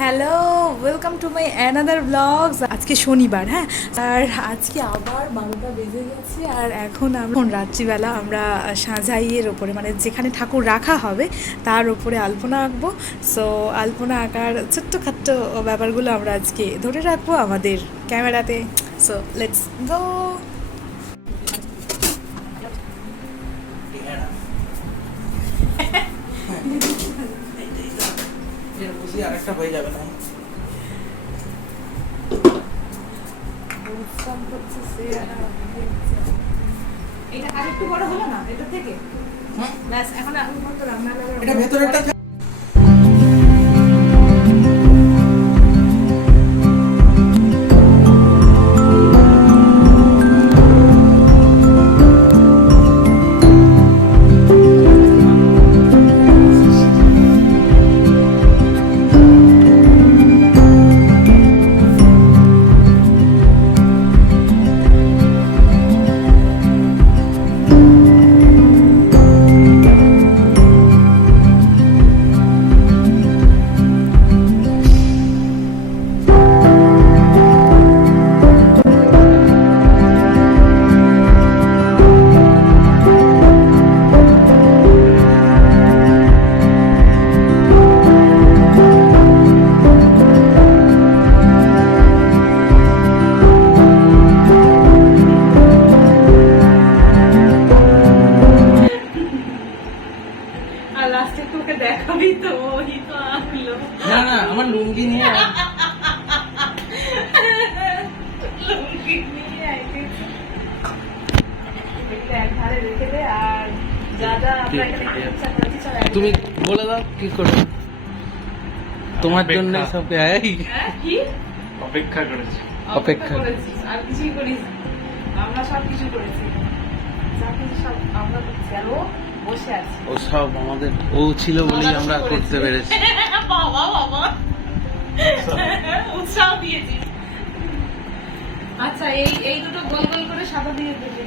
Hello, welcome to my another blogs. আজকে শনিবার, হ্যাঁ, আর আজকে আবার 12টা বেজে গেছে। আর এখন রাত্রিবেলা আমরা সাজাইয়ের ওপরে, মানে যেখানে ঠাকুর রাখা হবে তার ওপরে আলপনা আঁকবো। সো আলপনা আঁকার ছোট্টখাট্ট ব্যাপারগুলো আমরা আজকে ধরে রাখবো আমাদের ক্যামেরাতে। So let's go. আরেকটা হয়ে যাবে না? এটা আরেকটু বড় হলো না এটা থেকে? ব্যাস, এখন রান্না এটা ভেতরেরটা দেখাবি তো, ওই তো আনলো। না না, আমার লুঙ্গি নিয়ে লুঙ্গি নিয়ে আইতেছে। এটা একধারে রেখে দে, আর যা যা আমরা এখানে ইচ্ছা করেছি সব একধারে। তুমি বলে দাও কি করবে। তোমার জন্য সব এই কি অপেক্ষা করেছি। অপেক্ষা করেছিস, আর কিছুই করিস না। আমরা সব কিছু করেছি, যা কিছু সব আমরা করছি, আর ও বসে আছে। ও সব আমাদের ও ছিল বলেই আমরা করতে পেরেছি। বাবা বাবা, উৎসাহ দিয়েছিস। আচ্ছা, এই দুটো গোল গোল করে সাদা দিয়ে দেবে।